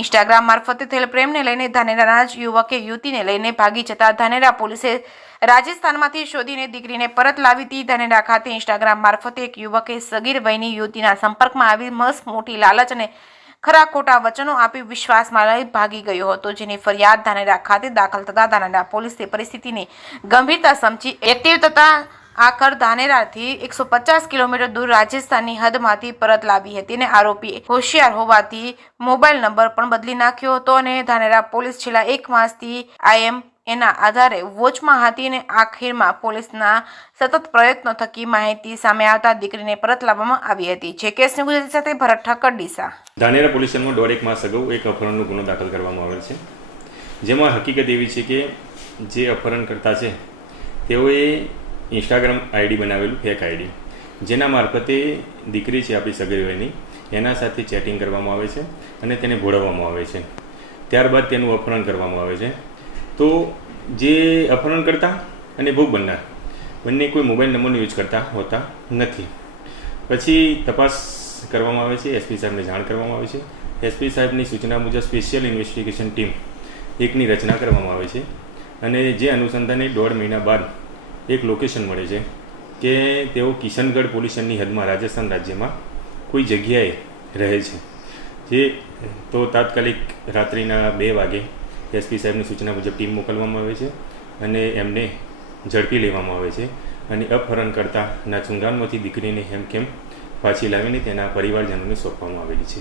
Instagram મારફતે થયેલ પ્રેમને લઈને ધાનેરાના જ યુવકે યુવતીને લઈને ભાગી જતા ધાનેરા પોલીસે રાજસ્થાનમાંથી શોધીને દીકરીને પરત લાવી હતી. ધાનેરા ખાતે ઇન્સ્ટાગ્રામ મારફતે એક યુવકે સગીર વયની યુવતીના સંપર્કમાં આવી મસ્ત મોટી લાલચ અને ખરા ખોટા વચનો આપી વિશ્વાસમાં લઈ ભાગી ગયો હતો, જેની ફરિયાદ ધાનેરા ખાતે દાખલ થતા ધાનેરા પોલીસે પરિસ્થિતિની ગંભીરતા સમજી એક્ટિવ થતા આખર ધાનેરાથી 150 કિલોમીટર દૂર રાજસ્થાનની હદમાંથી પરત લાવી હતી અને આરોપી હોશિયાર હોવાથી મોબાઈલ નંબર પણ બદલી નાખ્યો હતો અને ધાનેરા પોલીસ છેલ્લા 1 માસથી એના આધારે વોચમાં હતી અને આખીરમાં પોલીસના સતત પ્રયત્નો થકી માહિતી સામે આવતા દીકરીને પરત લાવવામાં આવી હતી. જે કેસની ગુજરાતી સાથે ભરત ઠક્કર, ડીસા. ધાનેરા પોલીસ સ્ટેશનમાં 1.5 માસ અગાઉ એક અપહરણનો ગુનો દાખલ કરવામાં આવેલ છે, જેમાં હકીકત એવી છે કે જે અપહરણકર્તા છે તેઓએ ઇન્સ્ટાગ્રામ આઈડી બનાવેલું, ફેક આઈડી, જેના મારફતે દીકરી છે આપણી સગીર વયની, એના સાથે ચેટિંગ કરવામાં આવે છે અને તેને ભોળવવામાં આવે છે. ત્યારબાદ તેનું અપહરણ કરવામાં આવે છે. તો જે અપહરણકર્તા અને ભોગ બનનાર બંને કોઈ મોબાઈલ નંબરનો યુઝ કરતા હોતા નથી. પછી તપાસ કરવામાં આવે છે, એસપી સાહેબને જાણ કરવામાં આવે છે. એસપી સાહેબની સૂચના મુજબ સ્પેશિયલ ઇન્વેસ્ટિગેશન ટીમ એકની રચના કરવામાં આવે છે અને જે અનુસંધાને 1.5 મહિના બાદ એક લોકેશન મળે છે કે તેઓ કિશનગઢ પોલીસ સ્ટેશનની હદમાં રાજસ્થાન રાજ્યમાં કોઈ જગ્યાએ રહે છે. જે તો તાત્કાલિક રાત્રિના 2 વાગે એસપી સાહેબની સૂચના મુજબ ટીમ મોકલવામાં આવે છે અને એમને ઝડપી લેવામાં આવે છે અને અપહરણકર્તાના ચુંગાલમાંથી દીકરીને હેમખેમ પાછી લાવીને તેના પરિવારજનોને સોંપવામાં આવેલી છે.